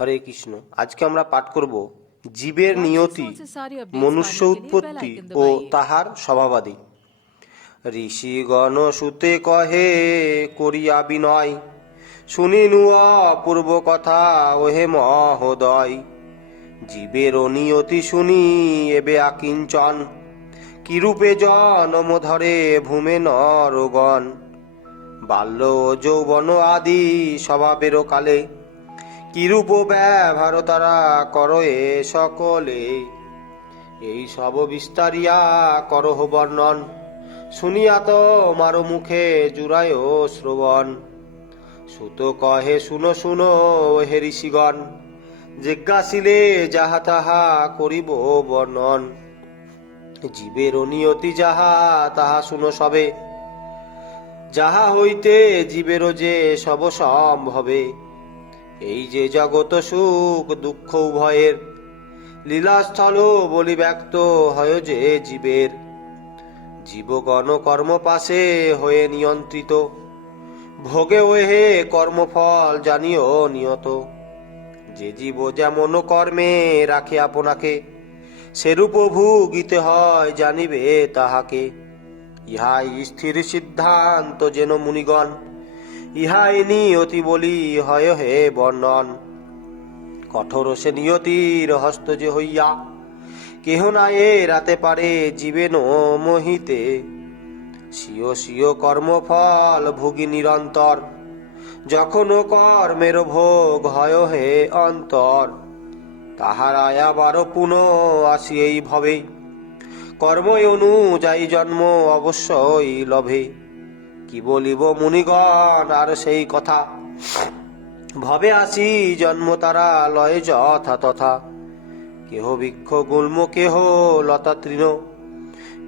হরে কৃষ্ণ। আজকে আমরা পাঠ করব জীবের নিয়তি, মনুষ্য উৎপত্তি ও তাহার স্বভাবাদি। ঋষিগণ সুতে কহে করিয়া বিনয়, শুনিনু অপূর্ব কথা ওহে মহোদয়। জীবের নিয়তি শুনি এবে আকিঞ্চন, কিরূপে জন্ম ধরে ভূমে নরগণ। বাল্য যৌবন আদি স্বভাবের কালে, কিরূপ ব্যবহার তারা করয়ে সকলে। এই সব বিস্তারিয়া করহ বর্ণন, শুনিয়া তো মারো মুখে জুড়ায় শ্রবণ। সুত কহে শুনো শুনো হে ঋষিগণ, জিজ্ঞাসিলে যাহা তাহা করিব বর্ণন। জীবের নিয়তি যাহা তাহা শুনো সবে, যাহা হইতে জীবেরও যে সব সম্ভবে। এই যে জগত সুখ দুঃখ উভয়ের, লীলাস্থল বলি ব্যক্ত হয় যে জীবের। জীবগণ কর্ম পাশে হয়ে নিয়ন্ত্রিত, ভোগে ওহে কর্মফল জানিও নিয়ত। যে জীব যেমন কর্মে রাখে আপনাকে, সেরূপ ভুগিতে হয় জানিবে তাহাকে। ইহাই স্থির সিদ্ধান্ত যেন মুনিগণ, ইহাই নিয়তি বলি হয় হে বর্ণন। কঠোর সে নিয়তির হস্ত যে হইয়া, কেহ না এ রাতে পারে জীবেন মোহিতে। স্বীয় স্বীয় কর্মফল ভোগী নিরন্তর, যখন কর্মের ভোগ হয় হে অন্তর। তাহার আয়াবার পুনঃ আসি এই ভবে, কর্ম অনুযায়ী জন্ম অবশ্যই লভে। কি বলিব মুনিগণ আর সেই কথা, ভবে আসি জন্ম তারা লয় যথা তথা। কেহ বৃক্ষ গুল্ম, কেহ লতা তৃণ,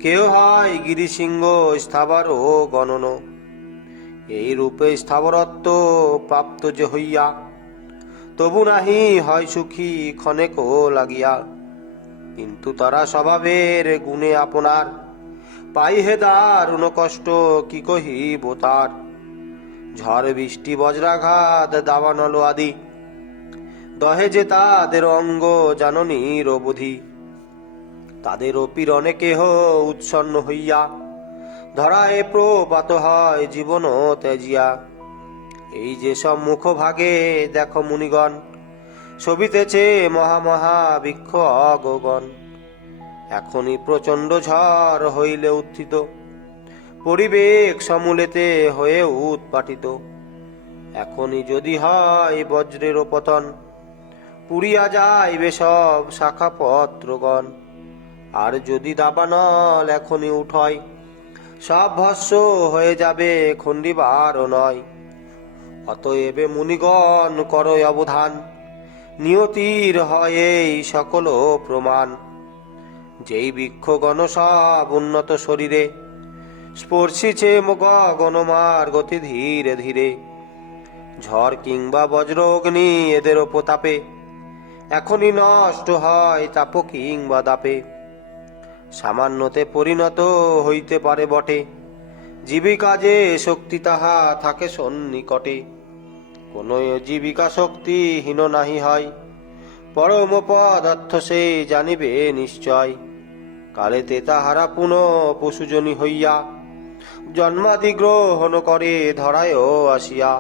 কেহ হয় গিরিশৃঙ্গ স্থাবর ও গণন। এই রূপে স্থাবরত্ব প্রাপ্ত যে হইয়া, তবু নাহি হয় সুখী ক্ষণেক লাগিয়া। কিন্তু তারা স্বভাবের গুণে আপনার, পাই হে দারুণ কষ্ট কি কহিব তার। ঝড় বৃষ্টি বজ্রাঘাত দাবানল আদি, দহে যে তাদের অঙ্গ জাননীর অবধি। তাদের পীড়নে কেহ উৎসন্ন হইয়া, ধরায় প্রপাত হয় জীবন ত্যাজিয়া। এই যে সব মুখ ভাগে দেখো মুনিগণ, শোভিতেছে মহামহা বৃক্ষ অগগণ। এখনই প্রচণ্ড ঝড় হইলে উত্থিত, পরিবেক সমূলেতে হয়ে উৎপাটিত। এখনই যদি হয় বজ্রের পতন, পুড়িয়া যাইবে সব শাখা পত্রগণ। আর যদি দাবানল এখনই উঠয়, সব ভস্ম হয়ে যাবে খণ্ডিবার নয়। অতএব মুনিগণ করো অবধান, নিয়তির হয় এই সকল প্রমাণ। যেই বৃক্ষগণ সব উন্নত শরীরে, স্পর্শিছে গগনমার গতি ধীরে ধীরে। ঝড় কিংবা বজ্র অগ্নি এদের প্রতাপে, এখনই নষ্ট হয় তাপ কিংবা দাপে। সামান্যতে পরিণত হইতে পারে বটে, জীবিকা যে শক্তি তাহা থাকে সন্নিকটে। কোন জীবিকা শক্তি হীন নাহি হয়, পরম পদার্থ সে জানিবে নিশ্চয়। কালেতে তাহারা পুনঃ পশুজনী হইয়া, জন্মাদি গ্রহণ করে ধরায় আসিয়া।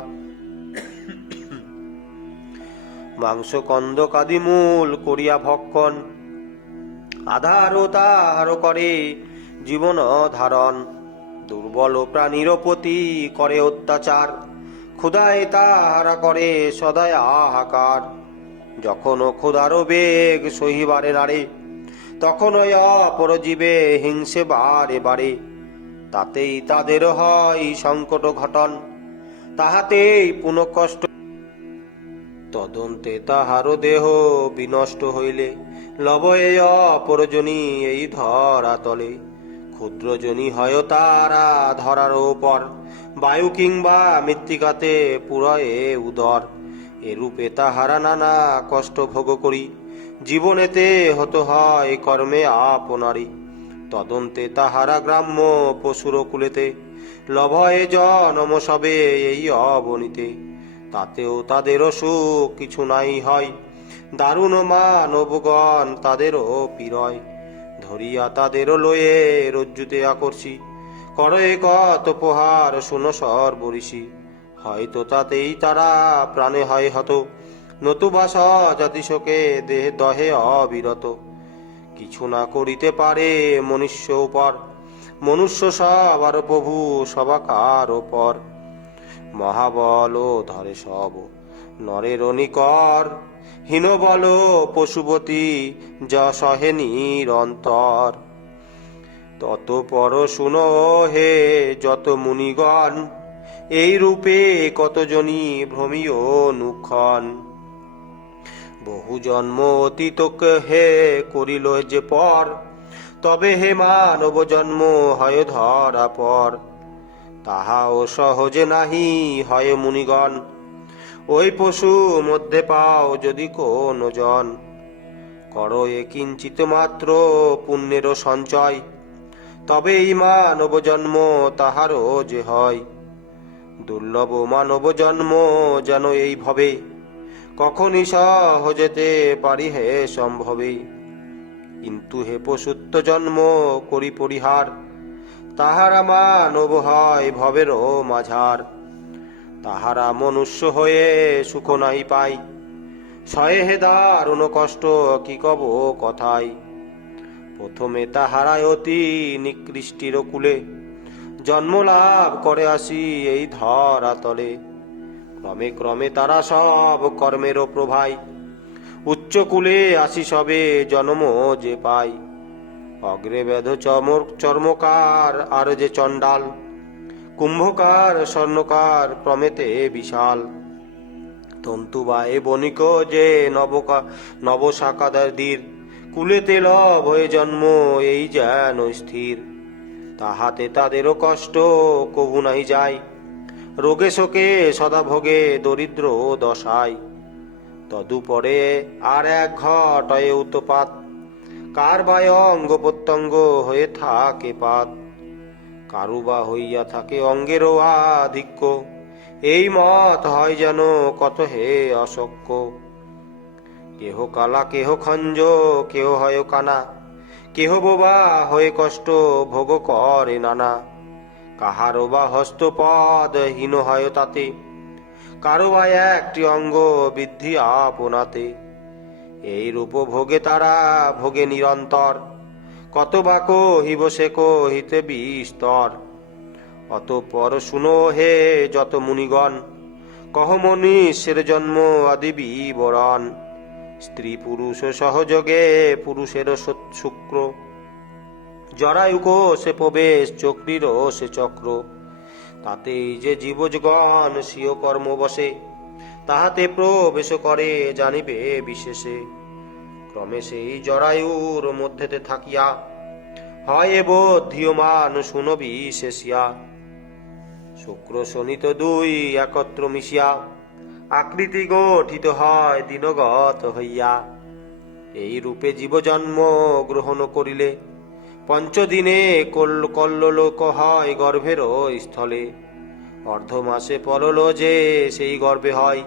মাংস কন্দকাদি মূল করিয়া ভক্ষণ, আধার ও তাহার করে জীবন ধারণ। দুর্বল প্রাণীর প্রতি করে অত্যাচার, ক্ষুধায় তাহারা করে সদায় হাহাকার। যখন ক্ষুধার বেগ সহিবারে নারে, তখন অপরজীবে হিংসে বারে বারে। তাতেই তাদের হয় সংকট ঘটন, তাহাতেই পুনঃ কষ্ট। তদন্তে তাহার দেহ বিনষ্ট হইলে, লবয়ে অপরজনী এই ধরা তলে। ক্ষুদ্রজনী হয় তারা ধরার ওপর, বায়ু কিংবা মৃত্তিকাতে পুরয়ে উদর। এরূপে তাহারা নানা কষ্ট ভোগ করি, জীবনেতে হত হয় কর্মে আপনারি। তদন্তে তাহারা গ্রাম্য পশুর কুলেতে, লভয়ে জনম সবে এই অবনীতে। তাতেও তাদেরও সুখ কিছু নাই হয়। দারুণ মানবগণ তাদেরও পীড়য়, ধরিয়া তাদেরও লয়ে রজ্জুতে আকর্ষি। করে কত প্রহার শুনো সর্বঋষি, হয়তো তাতেই তারা প্রাণে হয় হত। নতুবা জাতিশোকে দেহে দহে অবিরত। কিছু না করিতে পারে মনুষ্য উপর, মনুষ্য সব আর প্রভু সবাকার ওপর। মহাবল ধরে সব নরের নিকর, হীন বল পশুপতি যা সহে নিরন্তর। তত পর শুনো হে যত মুনিগণ, এই রূপে কতজনই ভ্রমীয় নুক্ষণ। বহু জন্ম অতীত হে করিল যে পর, তবে হে মানব জন্ম হয় ধরা পর। তাহাও সহজে নাহি হয় মুনিগণ, ওই পশু মধ্যে পাও যদি কোন জন। করো এ কিঞ্চিত মাত্র পুণ্যের সঞ্চয়, তবে এই মানব জন্ম তাহারও যে হয়। দুর্লভ মানব জন্ম যেন এই ভবে, কখনই সহজেতে পারি হে সম্ভবে। কিন্তু হে পশুত্ব জন্ম করি পরিহার, তাহারা মানব হয় ভবেরও মাঝার। তাহারা মনুষ্য হয়ে সুখ নাই পাই, সয়ে হে দারুণ কষ্ট কি কব কথায়। প্রথমে তাহারায় অতি নিকৃষ্টির কুলে, জন্ম লাভ করে আসি এই ধরা তলে। ক্রমে ক্রমে তারা সব কর্মেরও প্রভাই, উচ্চ কুলে আসি সবে জন্ম যে পাই। অগ্রে বেদ চর্মকার আর যে চণ্ডাল, কুম্ভকার স্বর্ণকার প্রমেতে বিশাল। তন্তুবায়ে বণিক যে নবশাকাদার, কুলেতে লভ হয়ে জন্ম এই যেন স্থির। তাহাতে তাদেরও কষ্ট কবু নাই যায়, রোগে শোকে সদা ভোগে দরিদ্র দশায়। তদুপরে আর এক ঘটয়ে উৎপাত, কার বায় অঙ্গ প্রত্যঙ্গ হয়ে থাকে পাত। কারুবা হইয়া থাকে অঙ্গেরও আধিক্য, এই মত হয় যেন কত হে অশক্য। কেহ কালা কেহ খঞ্জ কেহ হয় কানা, কেহ বোবা হয়ে কষ্ট ভোগ করে নানা। কাহারও বা হস্তপদ হীন হয় তাতে, কারো বা একটি অঙ্গ বৃদ্ধি আপনাতে। এই রূপ ভোগে তারা ভোগে নিরন্তর, কত বা কহিব সে কহিতে বিস্তর। অতঃপর শুনো হে যত মুনিগণ, কহ মনীষের জন্ম আদি বিবরণ। স্ত্রী পুরুষ সহযোগে পুরুষের শুক্র, জরায়ুক সে প্রবেশ চক্রীর সে চক্র। তাতেই যে জীবজগণ স্বীয় কর্ম বসে, তাহাতে প্রবেশ করে জানিবে বিশেষে। ক্রমে সেই জরায়ুর মধ্যেতে থাকিয়া, হয় বোধ্যমান শুনবি শেষিয়া। শুক্র শনিত দুই একত্র মিশিয়া, আকৃতি গঠিত হয় দিনগত হইয়া। এই রূপে জীব জন্ম গ্রহণ করিলে, পঞ্চদিনে কল্লোলোক হয় গর্ভের স্থলে। অর্ধ মাসে পলল যে সেই গর্ভে হয়,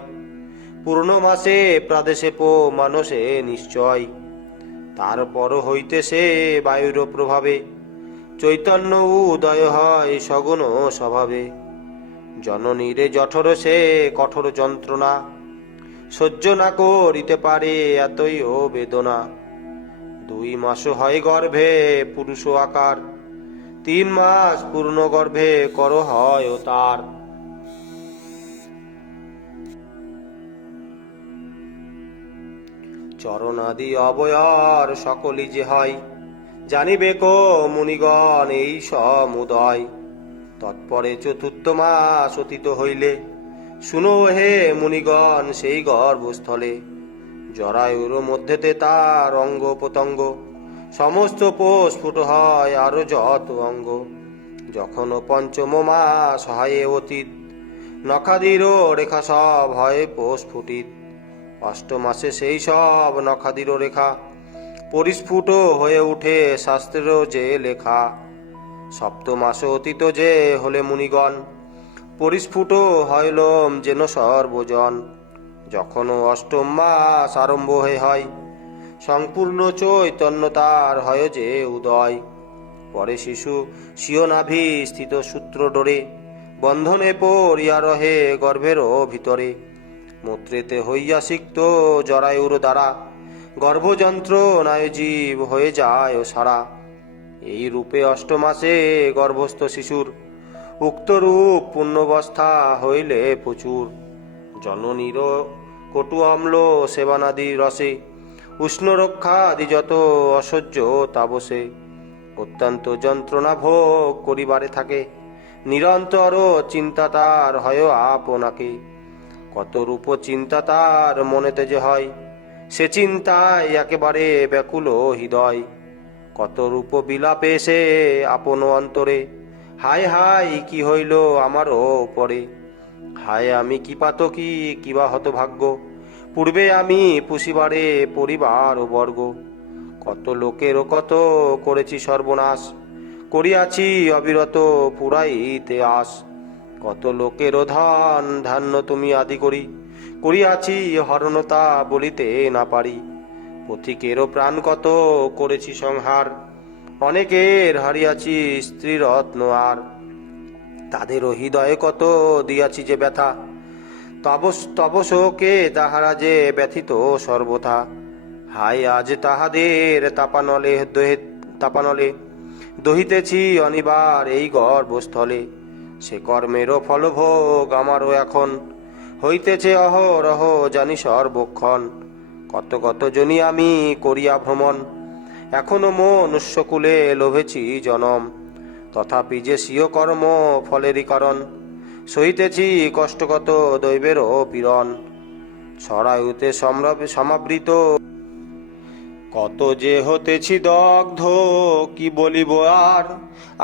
পূর্ণ মাসে প্রাদেশে মানসে নিশ্চয়। তারপর হইতে সে বায়ুর প্রভাবে, চৈতন্য উদয় হয় সগুণ স্বভাবে। জননীরে জঠর সে কঠোর যন্ত্রণা, সহ্য না করিতে পারে এতই ও বেদনা। 2 মাস হয় গর্ভে পুরুষ আকার, 3 মাস পূর্ণ গর্ভে কর হয় ও তার। চরণাদি অবয়র সকলই যে হয়, জানিবে কো মুনিগণ এই সমুদয়। তৎপরে 4র্থ মাস অতীত হইলে, শুনো হে মুনিগণ সেই গর্ভস্থলে। জরায়ুর মধ্যেতে তার অঙ্গ প্রত্যঙ্গ, সমস্ত প্রস্ফুট হয় আরো যত অঙ্গ। যখন 5ম মাস হয় অতীত, নখাদিরও রেখা সব হয় প্রস্ফুটিত। 8 মাসে সেই সব নখাদির রেখা, পরিস্ফুট হয়ে উঠে শাস্ত্রের যে লেখা। 7ম মাস অতীত যে হলে মুনিগণ, পরিস্ফুট হইলম যেন সর্বজন। যখনও অষ্টম মাস আরম্ভ হয়, সম্পূর্ণ চৈতন্য তার হয় যে উদয়। পরে শিশু স্বীয় নাভি স্থিত সূত্র ডোরে, বন্ধনে পড়িয়া রহে গর্ভেরও ভিতরে। মূত্রেতে হইয়া সিক্ত জরায়ুর দ্বারা, গর্ভযন্ত্রণায় জীব হয়ে যায় ও সারা। এই রূপে অষ্টমাসে গর্ভস্থ শিশুর উক্ত রূপ পূর্ণবস্থা হইলে প্রচুর। জননীর কটু অম্ল সেবানাদি রসে, উষ্ণ রক্ষা আদি যত অসহ্য তাবসে। অত্যন্ত যন্ত্রণা ভোগ করিবারে থাকে, নিরন্তর চিন্তা তার হয় আপনাকে। কত রূপ চিন্তা তার মনেতে যে হয়, সে চিন্তায় একেবারে ব্যাকুল হৃদয়। কত রূপ বিলাপে সে আপন অন্তরে, হায় হায় কি হইল আমারও পরে। হায় আমি কি পাতকি কিবা হতভাগ্য, পূর্বে আমি পুষিবারে পরিবার ও বর্গ। কত লোকেরও কত করেছি সর্বনাশ, করিয়াছি অবিরত পুরাইতে আস। কত লোকেরও ধন ধান্য তুমি আদি করিয়াছি হরণতা বলিতে না পারি। পথিকেরও প্রাণ কত করেছি সংহার, অনেকের হারিয়াছি স্ত্রী রত্ন আর। তাদেরও হৃদয়ে কত দিয়াছি যে ব্যথা, তব শোকে তাহারা যে ব্যথিত সর্বথা। হায় আজ তাহাদের তাপানলে দহিতেছি অনিবার এই গর্ভস্থলে। সে কর্মেরও ফলভোগ আমারও এখন, হইতেছে অহরহ জানি সর্বক্ষণ। কত কত জনি আমি করিয়া ভ্রমণ, এখনো মনুষ্যকুলে লোভেছি জনম। তথাপি যে স্বীয় কর্ম ফলেরই কারণ, সহিতেছি কষ্টগত দৈবেরও পীড়ন। সরায়ুতে সমাবৃত কত যে হতেছি দগ্ধ, কি বলিব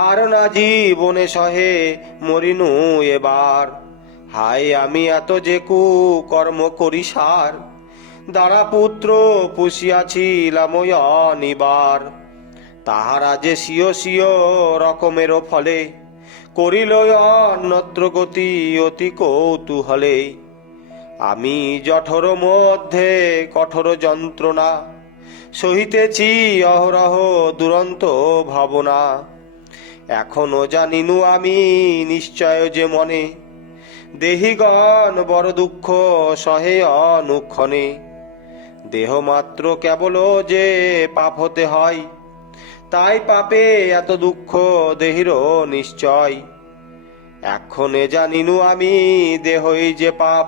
আর না জীবনে সহে মরিনু এবার। হায় আমি এত যে কর্ম করি সার, দ্বারা পুত্র পুষিয়াছিলাম অনিবার। তাহারা যে স্বীয় রকমেরও ফলে, করিল অন্যত্র গতি অতি কৌতূহলে। আমি জঠর মধ্যে কঠোর যন্ত্রণা, সহিতেছি অহরহ দুরন্ত ভাবনা। এখনো জানিনু আমি নিশ্চয় যে মনে, দেহিগণ বড় দুঃখ সহে অনুক্ষণে। দেহ মাত্র কেবল যে পাপ হতে হয়, তাই পাপে এত দুঃখ দেহিরও নিশ্চয়। এক্ষণে জানিনু আমি দেহই যে পাপ,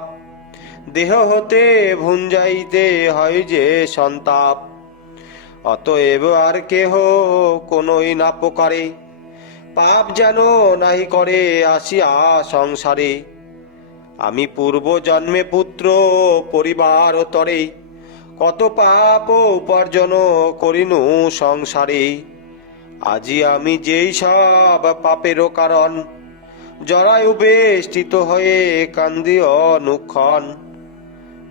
দেহ হতে ভুঞ্জাইতে হয় যে সন্তাপ। অতএব আর কেহ কোনই না প্রকারে, পাপ যেন নাহি করে আসিয়া সংসারে। আমি পূর্ব জন্মে পুত্র পরিবার তরে, কত পাপ উপার্জন করিনু সংসারে। আজি আমি যেই সব পাপেরও কারণ, জরায়ু বেষ্টিত হয়ে কান্দি অনুক্ষণ।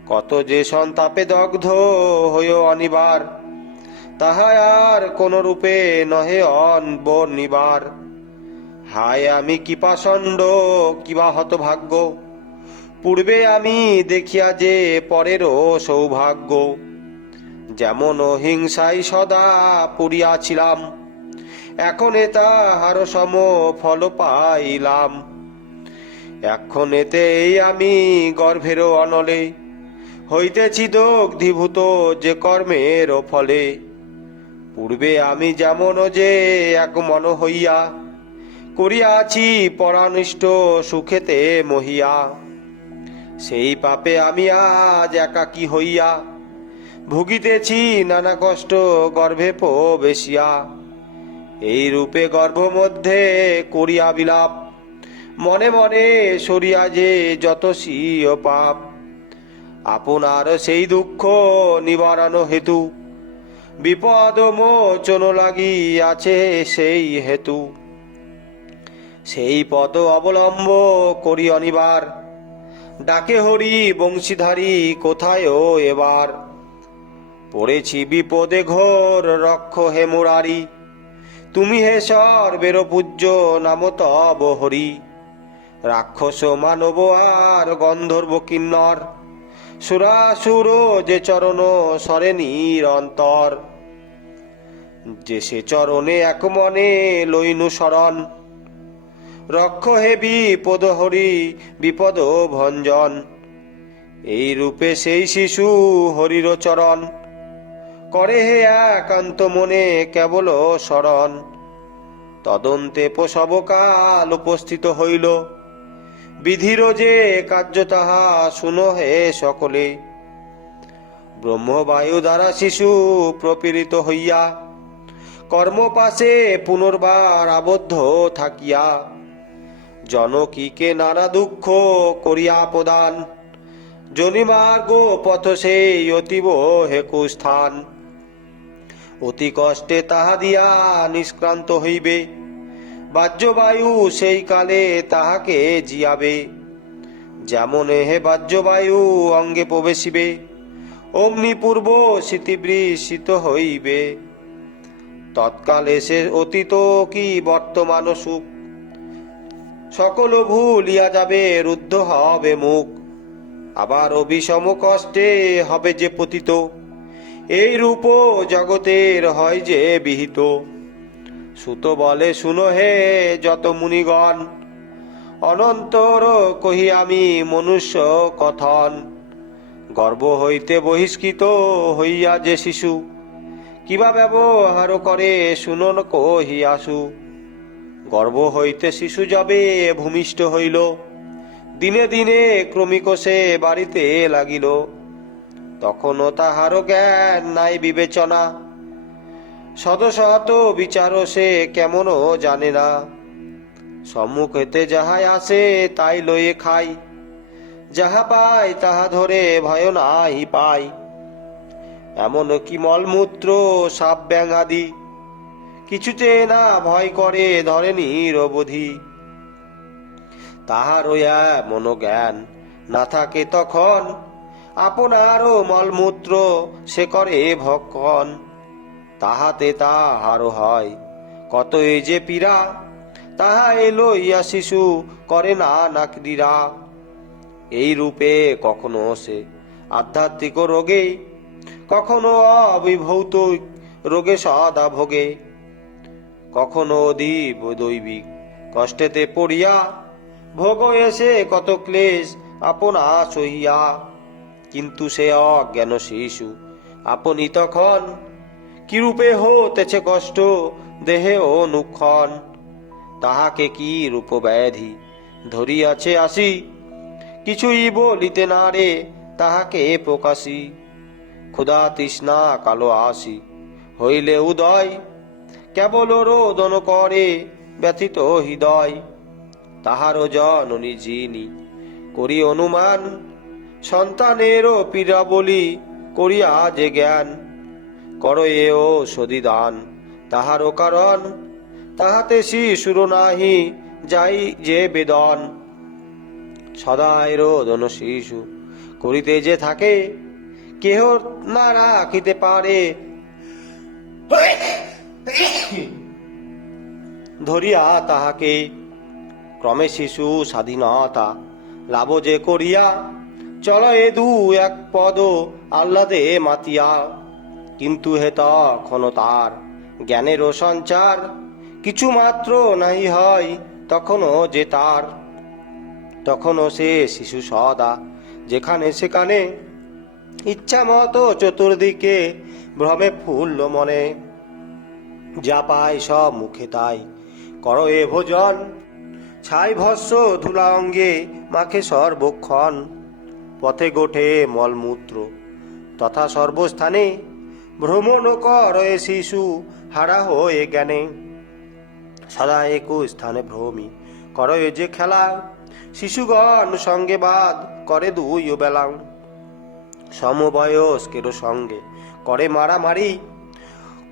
কত যে সন্তাপে দগ্ধ হয়ে অনিবার, তাহা আর কোন রূপে নহে অনবর্ণিবার। হায় আমি কি পাষণ্ড কিবা হতভাগ্য, পূর্বে আমি দেখিয়া যে পরেরও সৌভাগ্য। যেমন হিংসাই সদা পড়িয়াছিলাম, এখন তাহার সম ফল পাইলাম। এখন এতেই আমি গর্ভেরও অনলে, হইতেছি দগ্ধীভূত যে কর্মের ফলে। পূর্বে আমি যেমন যে এক মন হইয়া, করিয়াছি পরানিষ্ট সুখেতে মহিয়া। সেই পাপে আমি আজ একাকী হইয়া, ভুগিতেছি নানা কষ্ট গর্ভে প্রবেশিয়া। এই রূপে গর্ভ মধ্যে করিয়া বিলাপ, মনে মনে সরিয়া যে যত স্বীয় পাপ। আপনার সেই দুঃখ নিবারণ হেতু, বিপদ মোচন লাগিয়াছে সেই হেতু। সেই পদ অবলম্ব করি অনিবার, ডাকে হরি বংশীধারী কোথায় এবার। পড়েছি বিপদে ঘোর রক্ষ হে মুরারি, তুমি হে সর্বের পূজ্য নাম তব হরি। রাক্ষস মানব আর গন্ধর্ব কিন্নর, সুরাসুর যে চরণ সরে নিরন্তর। যে সে চরণে এক মনে লইনু শরণ, রক্ষ হে বিপদ হরি বিপদ ভঞ্জন। এই রূপে সেই শিশু হরির চরণ, করে হে একান্ত মনে কেবল শরণ। তদন্তে প্রসব কাল উপস্থিত হইল, বিধির যে কার্য তাহা শুনো হে সকলে। ব্রহ্মবায়ু দ্বারা শিশু প্রপীড়িত হইয়া, কর্মপাশে পুনর্বার আবদ্ধ থাকিয়া, জনকীকে নানা দুঃখ করিয়া প্রদান। জনিমার্গ পথ সেই অতীব হেকু স্থান, অতি কষ্টে তাহা দিয়া নিষ্ক্রান্ত হইবে। বাহ্যবায়ু সেই কালে তাহাকে জিয়াবে, যেমন হে বাহ্যবায়ু অঙ্গে প্রবেশিবে, অগ্নি পূর্ব শীতিবৃষ্টিত হইবে। তৎকালে সে অতীত কি বর্তমান সুখ, সকল ভুলিয়া যাবে, রুদ্ধ হবে মুখ। আবার অবিষম কষ্টে হবে যে পতিত, এই রূপ জগতের হয় যে বিহিত। সুত বলে শুনো হে যত মুনিগণ, অনন্তর কহি আমি মনুষ্য কথন। গর্ভ হইতে বহিষ্কৃত হইয়া যে শিশু, কিবা ব্যবহার করে শুনন কহিয়াসু। গর্ভ হইতে শিশু যবে ভূমিষ্ঠ হইল, দিনে দিনে ক্রমিক সে বাড়িতে লাগিল। তখনও তাহারও জ্ঞান নাই বিবেচনা, শত বিচার সে কেমনও জানে না। সম্মুখ হইতে যাহাই আসে তাই লয়ে খাই, যাহা পায় তাহা ধরে ভয় নাই পাই। এমন কি মলমূত্র সাপ ব্যাং আদি, কিছুতে না ভয় করে ধরে নিরবধি। তাহার মনোজ্ঞান না থাকে তখন, আপনারও মলমূত্র সে করে ভক্ষণ। তাহাতে তাহারও হয় কতই যে পীড়া, তাহা লইয়া শিশু করে না ক্রীড়া। এই রূপে কখনো সে আধ্যাত্মিক রোগে, কখনো অবিভৌতিক রোগে সদা ভোগে। কখনো অধীব দৈবিক কষ্টেতে পড়িয়া, ভোগ এসে কত ক্লেশ আপনা সহিয়া। কিন্তু সে অজ্ঞান শিশু আপনি তখন, কিরূপে হতেছে কষ্ট দেহে অনুক্ষণ। তাহাকে কি রূপ ব্যাধি ধরিয়াছে আসি, কিছুই বলিতে না রে তাহাকে প্রকাশী। ক্ষুধা তৃষ্ণা কালো আসি হইলে উদয়, কেবল রোদন করে ব্যথিত হৃদয়। তাহারও জননী যিনি করি অনুমান, সন্তানেরও পীড়া বলি করিয়া যে জ্ঞান। করো এও সদিদান তাহারও কারণ, তাহাতে শিশুর নাহি যাই যে বেদন। সদাই রোদন শিশু করিতে যে থাকে, কেহ না রাখিতে পারে ধরিয়া তাহাকে। ক্রমে শিশু স্বাধীনতা লাভ যে করিয়া, চল এ দু এক পদ আহ্লাদে মাতিয়া। কিন্তু হে তখন তার জ্ঞানেরও সঞ্চার, কিছু মাত্র নাহি হয় তখনও যে তার। তখনও সে শিশু সদা যেখানে সেখানে, ইচ্ছা মতো চতুর্দিকে ভ্রমে ফুল্ল মনে। যা পায় সব মুখে তাই করো এ ভোজন, ছাই ভস্য ধুলা অঙ্গে মাখে সর্বক্ষণ। পথে গোঠে মলমূত্র তথা সর্বস্থানে, ভ্রমণ কর এ শিশু হারা হয়ে জ্ঞানে। সদা একু স্থানে ভ্রমি করো এ যে খেলা, শিশুগণ সঙ্গে বাদ করে দুই বেলা। সমবয়স্কের সঙ্গে করে মারামারি,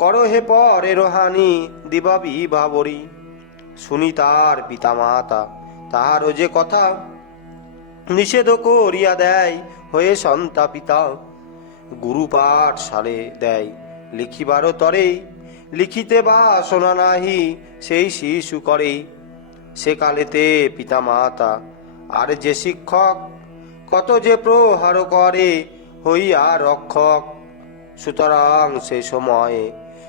করো হে পরের হানি দিবা বিভাবরী। শুনি তার পিতা মাতা তাহারও যে কথা, নিষেধ করিয়া দেয় হয়ে সন্তাপিতা। গুরু পাঠ সারে দেয় লিখিবারও তরে, লিখিতে বাসনা নাহি সেই শিশু করে। সে কালেতে পিতা মাতা আর যে শিক্ষক, কত যে প্রহার করে হইয়া রক্ষক। সুতরাং সে সময়ে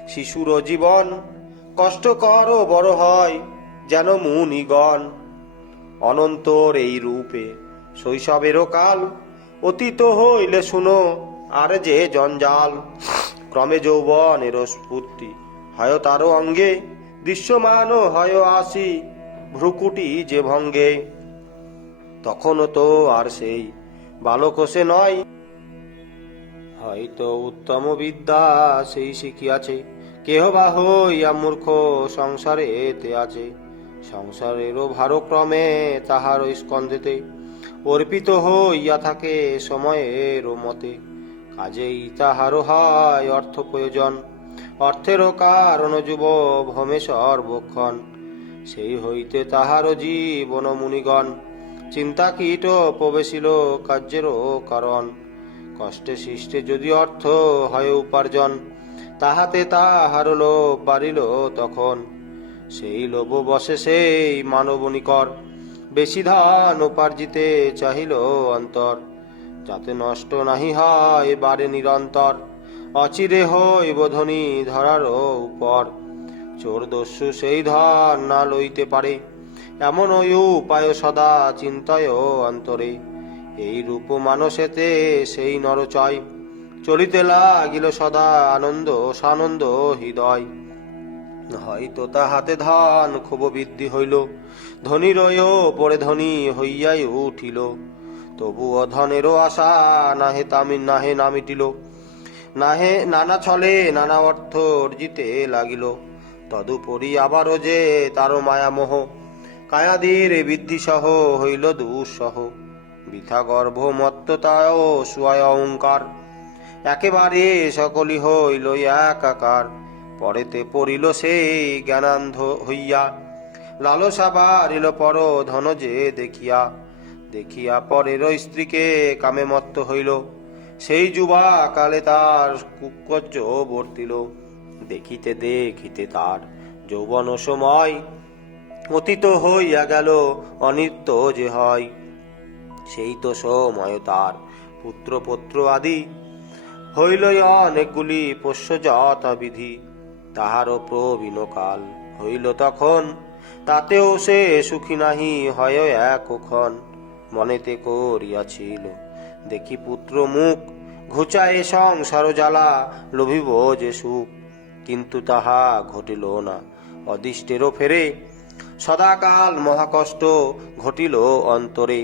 শিশুর জীবন কষ্টকর বড় হয় যেন মুনিগণ। অনন্তর এই রূপে শৈশবেরও কাল অতীত হইলে শুনো আর যে জঞ্জাল। ক্রমে যৌবনের স্ফূর্তি হয় তারও অঙ্গে, দৃশ্যমানও হয় আসি ভ্রুকুটি যে ভঙ্গে। তখনও তো আর সেই বালক সে নয়, হয়তো উত্তম বিদ্যা সেই শিখিয়াছে। কেহ বা হইয়া মূর্খ সংসারে এতে আছে, সংসারেরও ভারক্রমে তাহার স্কন্ধেতে অর্পিত হইয়া থাকে সময়ের মতে। কাজেই তাহারও হয় অর্থ প্রয়োজন, অর্থেরও কারণ যুব ভমে সর্বক্ষণ। সেই হইতে তাহারও জীবন মুনিগণ চিন্তা কীট প্রবেশিল কার্যেরও কারণ। কষ্টে সৃষ্টে যদি অর্থ হয় উপার্জন, তাহাতে তাহার লোভ বাড়িল তখন। সেই লোভ বসে সেই মানবনিকর, বেশি ধান উপার্জিতে চাহিল অন্তর। যাতে নষ্ট নাহি হয় বাড়ে নিরন্তর, অচিরে হইব ধনী ধরারও উপর। চোর দস্যু সেই ধন না লইতে পারে, এমন ওই উপায় সদা চিন্তায় অন্তরে। এই রূপ মানসেতে সেই নরচয়, চলিতে লাগিল সদা আনন্দ সানন্দ হৃদয়। হয়তো তাহাতে ধন খুব বৃদ্ধি হইল, ধনীরও পরে ধনী হইয়াই উঠিল। তবুও ধনেরও আশা নাহে নাহে না মিটিল, নাহে নানা ছলে নানা অর্থ অর্জিতে লাগিল। তদুপরি আবারও যে তার মায়ামোহ, কায়াদির বৃদ্ধি সহ হইল দুঃসহ। বৃথা গর্ভ মত্ততায় সুয়ায় অহংকার, একেবারে সকলই হইল একাকার। পরেতে পড়িল সেই জ্ঞানান্ধ হইয়া, লালসা বাড়িল পর ধন যে দেখিয়া। দেখিয়া পরের স্ত্রীকে কামে মত্ত হইল, সেই যুবা কালে তার কুকর্য বর্তিল। দেখিতে দেখিতে তার যৌবন সময় অতীত হইয়া গেল অনিত্য যে হয়। সেই তো সময় তার পুত্র পৌত্র আদি হইল অনেকগুলি পোষ্য যথা বিধি। তাহারও প্রবীণ কাল হইল তখন, তাতেও সে সুখী নাহি হয় একক্ষণ। মনেতে করিয়াছিল দেখি পুত্র মুখ, ঘুচায়ে সংসার জ্বালা লোভিব যে সুখ। কিন্তু তাহা ঘটিল না অদিষ্টেরও ফেরে, সদাকাল মহাকষ্ট ঘটিল অন্তরে।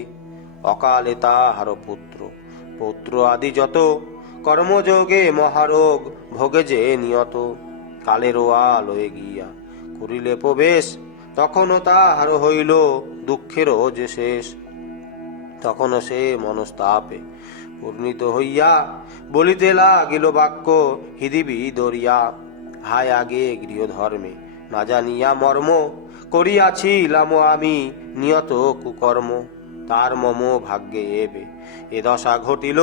অকালে তাহার পুত্র পৌত্র আদি যত, কর্মযোগে মহারোগ ভোগে যে নিয়ত। কালেরও আলোয় গিয়া করিলে প্রবেশ, তখনও তাহার হইল দুঃখেরও যে শেষ। তখনও সে মনস্তাপে পূর্ণিত হইয়া বলিতে লাগিল বাক্য হৃদিবি দরিয়া। হায় আগে গৃহধর্মে না জানিয়া মর্ম, করিয়াছিলাম আমি নিয়ত কুকর্ম। তার মম ভাগ্যে এবে এ দশা ঘটিল,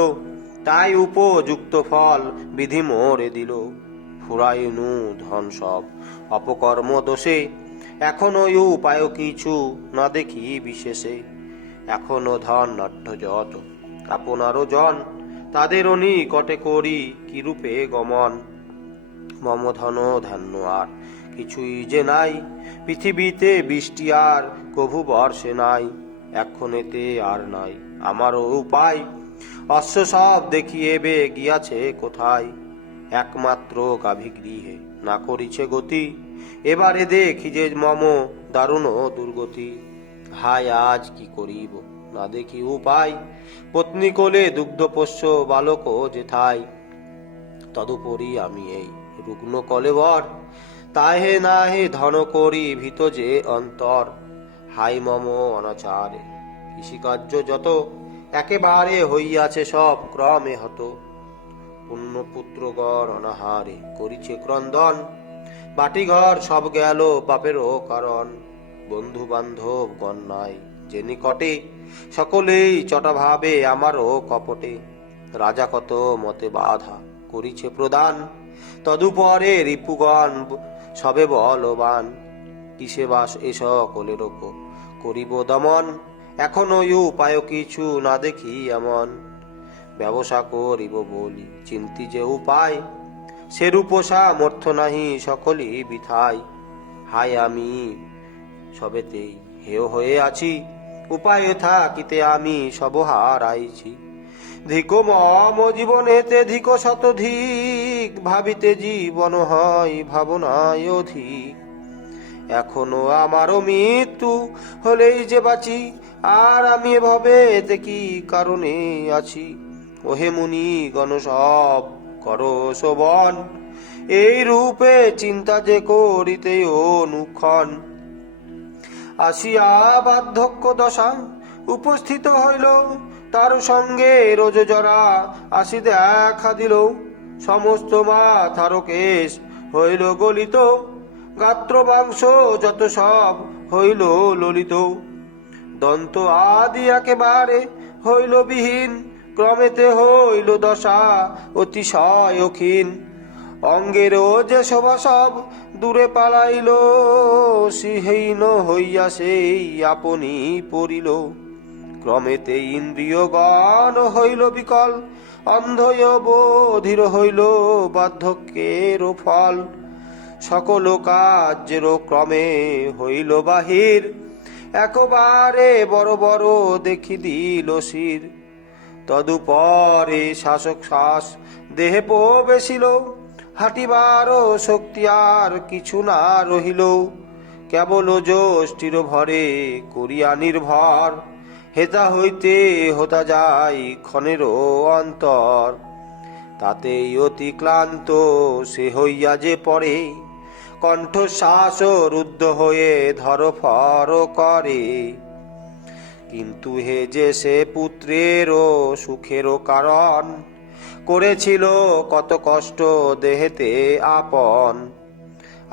তাই উপযুক্ত ফল বিধি মোরে দিল। ফুরাইনু ধন সব অপকর্ম দোষে, এখনো উপায় কিছু না দেখি বিশেষে। এখনো ধন নট্য যত আপনারও জন, তাদেরও নিকটে করি কিরূপে গমন। মম ধন ধান্য আর কিছুই যে নাই, পৃথিবীতে বৃষ্টি আর কভু বর্ষে নাই। এক্ষণেতে আর নাই আমারও উপায়, অশ্ব সব দেখিয়েবে গিয়াছে কোথায়। একমাত্র গাভী গৃহে না করিছে গতি, এবারে দেখি যে মম দারুণ দুর্গতি। হায় আজ কি করিব না দেখি উপায়, পত্নী কোলে দুগ্ধপোষ্য বালক যেথায়। তদুপরি আমি এই রুগ্ন কলেবর, তাহে না হে ধন করি ভীত যে অন্তর। হাই মম অনাচারে কৃষিকার্য যত, একেবারে হইয়াছে সব ক্রমে হত। পুণ্যপুত্রগণ অনাহারে করিছে ক্রন্দন, বাটিঘর সব গেল পাপেরও কারণ। বন্ধু বান্ধব গণ নাই যে নিকটে, সকলেই চটাভাবে আমারও কপটে। রাজা কত মতে বাধা করিছে প্রদান, তদুপরে রিপুগণ সবে বলবান। কিসে বাস এ সকলের করিব দমন, এখনো উপায় কিছু না দেখি এমন। ব্যবসা করিব বলি চিন্তি যে উপায়, সেরূপ সামর্থ্য নাহি সকলই বৃথায়। হায় আমি সবেতেই হেয় হয়ে আছি, উপায় থাকিতে আমি সব হারাইছি। ধিক মম জীবনেতে ধিক শতধিক, ভাবিতে জীবন হয় ভাবনায় অধিক। এখনো আমারও মৃত্যু হলেই যে বাঁচি, আর আমি এভাবে কি কারণে আছি। ওহে মুনি গণ সব করো শোভন, এই রূপে চিন্তা যে করিতে অনুক্ষণ। আসিয়া বার্ধক্য দশা উপস্থিত হইল, তার সঙ্গে রোজ জরা আসি দেখা দিল। সমস্ত মাথার কেশ হইল গলিত, গাত্র মাংস যত সব হইল ললিত। দন্ত আদি একেবারে হইল বিহীন, ক্রমেতে হইল দশা অতিশয় ক্ষীণ। অঙ্গেরও যে শোভা সব দূরে পালাইল, সিহীন হইয়া সেই আপনি পড়িল। ক্রমেতে ইন্দ্রিয়গণ হইল বিকল, অন্ধয় বধির হইল বার্ধক্যের ফল। সকল কার্যের ক্রমে হইল বাহির, একবারে বড় বড় দেখি দিল শির। তদুপরে শাসক শ্বাস দেহে প্রবেশিল, হাঁটিবারও শক্তি আর কিছু না রহিল। কেবল যষ্টির ভরে করিয়া নির্ভর, হেতা হইতে হতা যায় ক্ষণের অন্তর। তাতেই অতি ক্লান্ত সে হইয়া যে পড়ে, কণ্ঠশ্বাস রুদ্ধ হয়ে ধরফর করে। কিন্তু হে যে সে পুত্রেরও সুখেরও কারণ, করেছিল কত কষ্ট দেহেতে আপন।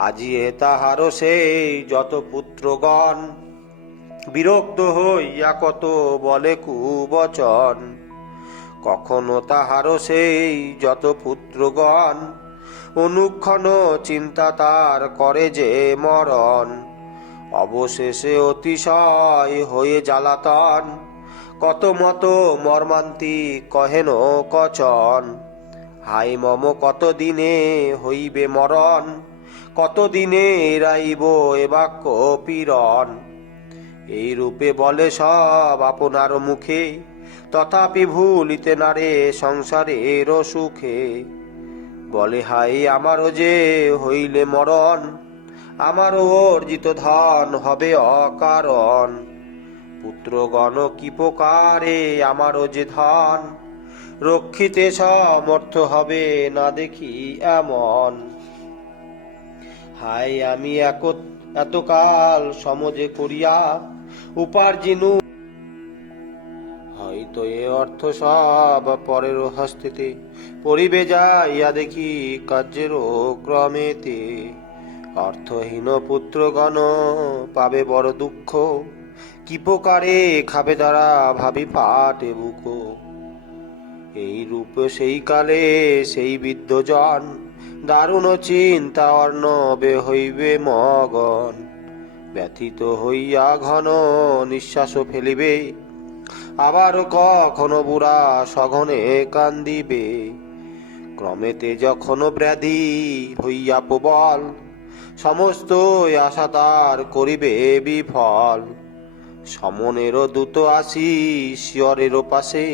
আজিয়ে তাহারও সেই যত পুত্রগণ, বিরক্ত হইয়া কত বলে কুবচন। কখনো তাহারও সেই যত পুত্রগণ, অনুক্ষণ চিন্তা তার করে যে মরণ। অবশেষে অতিশয় হয়ে জ্বালাতন, কত মত মর্মান্তিক কহেন কচন। হাই মম কত দিনে হইবে মরণ, কত দিনে এড়াইব এ বাক্য পীড়ন। এই রূপে বলে সব আপনার মুখে, তথাপি ভুলিতে নারে সংসারের সুখে। বলে হাই আমারও যে হইলে মরণ, আমারও অর্জিত ধন হবে অকারণ। পুত্রগণ কি প্রকারে আমারও যে ধন, রক্ষিতে সমর্থ হবে না দেখি এমন। হায় আমি এতকাল সমজে করিয়া উপার্জিনু, হয়তো এ অর্থ সব পরের হস্তেতে পরিবে যাইয়া দেখি কার্যের ক্রমেতে। অর্থহীন পুত্রগণ পাবে বড় দুঃখ, কি প্রকারে খাবে তারা ভাবি ফাটে বুক। এই রূপ সেই কালে সেই বিদ্যজন, দারুণ চিন্তা অর্ণবে হইবে মগন। ব্যথিত হইয়া ঘন নিঃশ্বাস ফেলিবে, আবার কখনো বুড়া সঘনে কান্দিবে। ক্রমেতে যখন ব্যাধি হইয়া প্রবল, সমস্ত আশা তার করিবে বিফল। সমনেরও দূত আসি শিয়রেরও পাশে,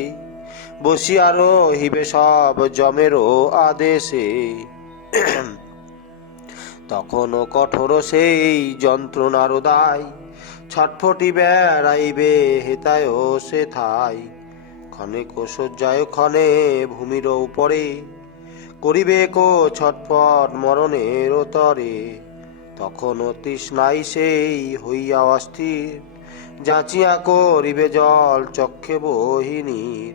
বসিয়ারও হিবে সব জমেরও আদেশে। তখনও কঠোর সেই যন্ত্রণার দায়, ছটফটি বেড়াইবে হেতায় সেথায়। ক্ষণে শয্যায় ক্ষণে ভূমির উপরে, করিবে কো ছটফট মরণের তরে। তখন তৃষ্ণাই সেই হইয়া অস্থির, যাচিয়া করিবে জল চক্ষে বহিনীর।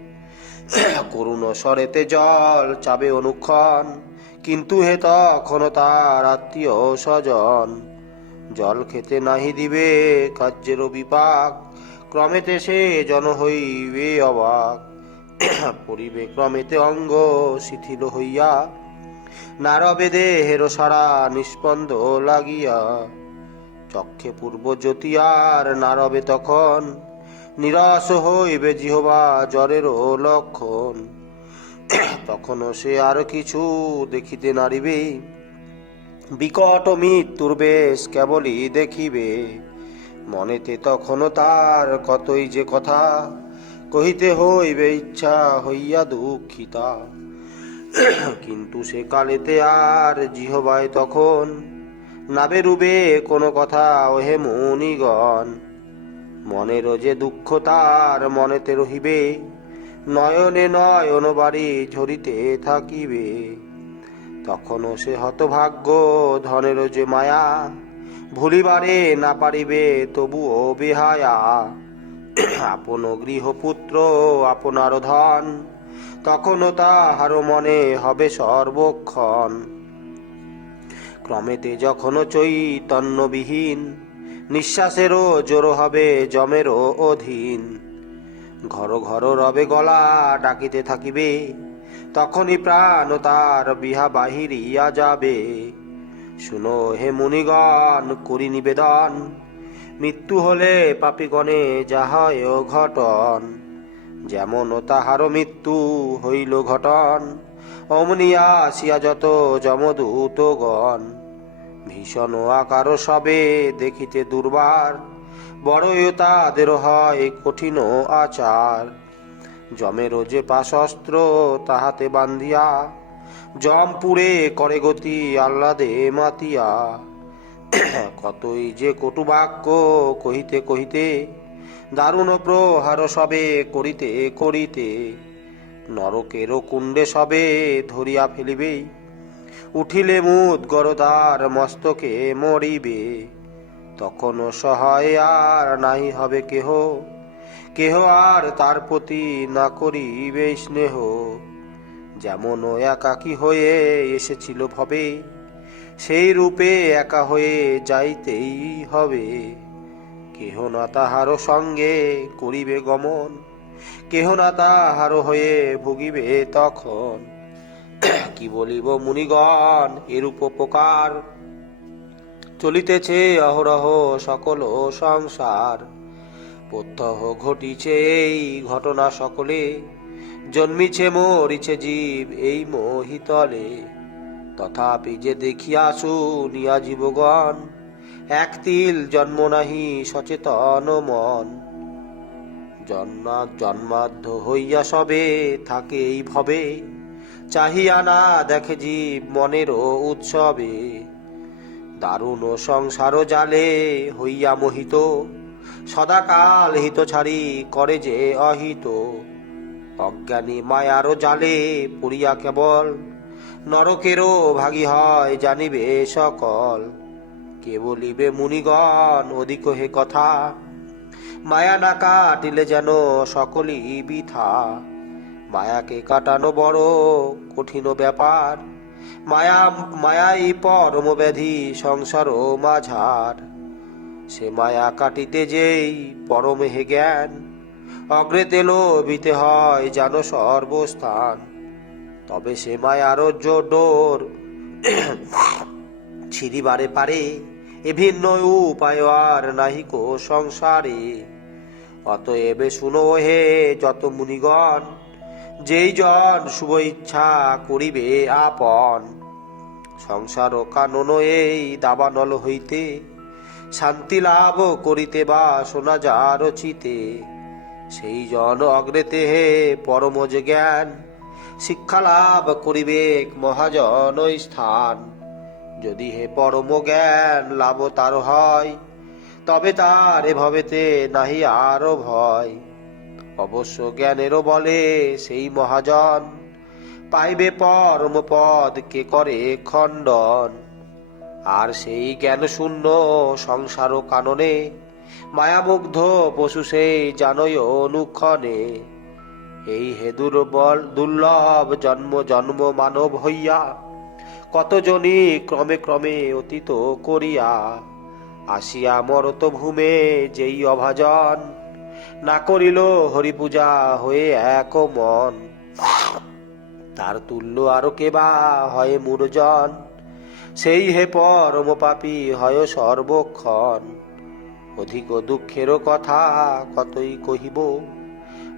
করুণ স্বরেতে জল চাবে অনুক্ষণ, কিন্তু হে তখন তার আত্মীয় স্বজন। জল খেতে নাহি দিবে কার্যের বিপাক, ক্রমেতে সে জন হইবে অবাক। পরিবে ক্রমেতে অঙ্গ শিথিল হইয়া, নারবে দেহের সারা নিস্পন্দ লাগিয়া। চক্ষে পূর্ব জ্যোতি আর না রবে তখন, নিরাশ হইবে জিহবা জ্বরেরও লক্ষণ। তখনও সে আর কিছু দেখিতে নারিবে, বিকট মৃত্যুর বেশ কেবলই দেখিবে। মনেতে তখনও তার কতই যে কথা, কহিতে হইবে ইচ্ছা হইয়া দুঃখিতা। কিন্তু সে কালেতে আর জিহবায় তখন না বেরুবে কোনো কথা ওহে মুনিগণ। মনের যে দুঃখ তার মনেতে রহিবে, নয়নে নয়ন বাড়ি ঝরিতে থাকিবে। তখনও সে হতভাগ্য ধনের যে মায়া, ভুলিবারে না পারিবে তবুও বেহায়া। আপন গৃহপুত্র আপনার ধন, তখনও তাহার মনে হবে সর্বক্ষণ। ক্রমেতে যখন চৈতন্যবিহীন, নিঃশ্বাসেরও জোর হবে যমেরও অধীন। ঘর ঘর রবে গলা ডাকিতে থাকিবে, তখনই প্রাণ তার বিহা বাহিরিয়া যাবে। শুনো হে মুনিগণ করি নিবেদন, মৃত্যু হলে পাপীগণে যাহায় ঘটন। যেমন তাহার মৃত্যু হইল ঘটন, অমনি আসিয়া যত যমদূতগণ। ভীষণ আকার সবে দেখিতে দুর্বার, বড়ই তাদের হয় কঠিন আচার। যমের যে পাশস্ত্র তাহাতে বান্ধিয়া, জমপুরে করে গতি আহ্লাদে মাতিয়া। কতই যে কটুবাক্য কহিতে কহিতে, দারুণ প্রহার সবে করিতে করিতে। নরকেরও কুণ্ডে সবে ধরিয়া ফেলিবে, উঠিলে মুদগর তার মস্তকে মরিবে। তখনও সহায় আর নাহি হবে কেহ, কেহ আর তার প্রতি না করিবে স্নেহ। যেমন একাকী হয়ে এসেছিল ভবে, সেই রূপে একা হয়ে যাইতেই হবে। কেহ না তাহারও সঙ্গে করিবে গমন, কেহ না তাহারও হয়ে ভুগিবে তখন। কি বলিব মুনিগণ এরূপ উপকার, চলিতেছে অহরহ সকল সংসার। প্রত্যহ ঘটিছে এই ঘটনা সকলে, জন্মিছে মরিছে জীব এই মোহিতলে। তথাপি যে দেখিয়া শুনিয়া জীবগণ, এক তিল জন্ম নাহি সচেতন মন। জন্মাদ্ধ হইয়া সবে থাকে এই ভবে, চাহিয়া না দেখে জীব মনেরও উৎসবে। দারুণ সংসার জালে হইয়া মোহিত, সদাকাল হিত ছাড়ি করে যে অহিত। অজ্ঞানী মায়ারও জালে পড়িয়া কেবল, নরকেরও ভাগী হয় জানিবে সকল। কে বলিবে মুনিগণ অধিক হে কথা, মায়া না কাটিলে যেন সকলই বৃথা। মায়াকে কাটানো বড় কঠিন ব্যাপার, মায়াই পরম ব্যাধি সংসার মাঝার। সে মায়া কাটিতে যেই পরম হে জ্ঞান, অগ্রে লোভিতে হয় জানো সর্বস্থান। তবে সে মায়ারও ডোর ছিড়িবারে পারে, এ ভিন্ন উপায় আর নাহিকো সংসারে। অতএব শুনো হে যত মুনিগণ, যেই জন শুভ ইচ্ছা করিবে আপন। সংসার কানন এই দাবানল হইতে, শান্তি লাভ করিতে বা শোনা যার চিতে। সেই জন অগ্রেতে হে পরম যে জ্ঞান, শিক্ষা লাভ করিবে মহাজন স্থান। যদি হে পরম জ্ঞান লাভ তার হয়, তবে তার এভাবেতে নাহি আরো ভয়। অবশ্য জ্ঞানেরও বলে সেই মহাজন, পাইবে পরম পদ কে করে খণ্ডন। আর সেই জ্ঞান শূন্য সংসার কাননে, মায়ামুগ্ধ পশু সেই জানয় অনুক্ষণে। এই হে দুর্লভ জন্ম জন্ম মানব হইয়া, কতজনই ক্রমে ক্রমে অতীত করিয়া। আসিয়া মরত ভূমে যেই অভাজন, না করিল হরিপূজা হয়ে এক মন। তার তুল্য আরো কেবা হয় মূরজন, সেই হে পরম পাপী হয় সর্বক্ষণ। অধিক দুঃখেরও কথা কতই কহিব,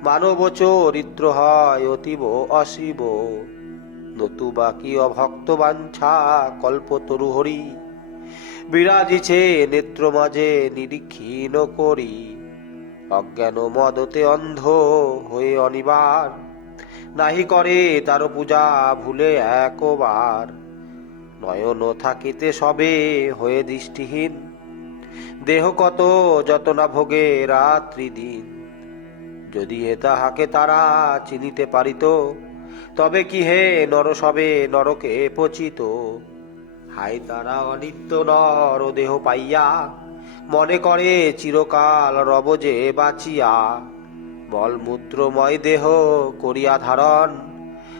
মানব চরিত্র হয় অতীব অশিব। নতুবা কি অভক্ত বাঞ্ছা কল্পতরু হরি, বিরাজিছে নেত্র মাঝে নিরীক্ষীণ করি। অজ্ঞান মদতে অন্ধ হয়ে অনিবার, নাহি করে তার পূজা ভুলে একবার। নয়ন থাকিতে সবে হয়ে দৃষ্টিহীন, দেহ কত যত না ভোগে রাত্রি দিন। যদি এ তাহাকে তারা চিনিতে পারিত, তবে কি হে নর সবে নরকে পচিত। হায় তারা অনিত্য নর দেহ পাইয়া, মনে করে চিরকাল রব যে বাঁচিয়া। মলমূত্রময় দেহ করিয়া ধারণ,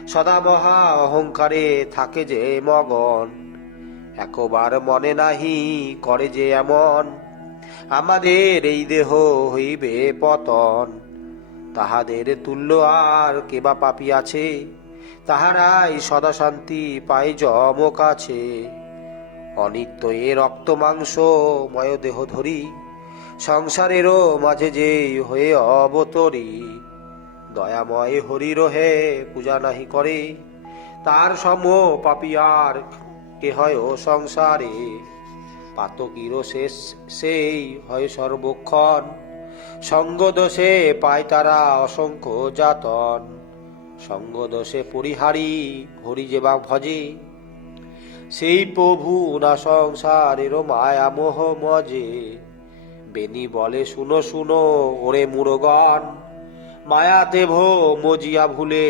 সদা মহা অহংকারে থাকে যে মগন। একবার মনে নাহি করে যে এমন, আমাদের এই দেহ হইবে পতন। তাহাদের তুল্য আর কে বা পাপী আছে, তাহারাই সদা শান্তি পায় যম কাছে। অনিত্য এ রক্ত মাংস ময় দেহ ধরি, সংসারেরও মাঝে যে হয়ে অবতরী। দয়াময় হরি রহে পূজা নাহি করে, তার সম পাপী আর কে হয় সংসারে। পাতকীর শেষ সেই হয় সর্বক্ষণ, সঙ্গ দোষে পায় তারা অসংখ্য যাতন। সঙ্গ দোষে পরিহারি হরি যে বা ভজে, সেই প্রভু না সংসারেরও মায়া মোহ মজে। বেনি বলে শুনো শুনো ওরে মুরগণ, মায়াতে ভো মজিয়া ভুলে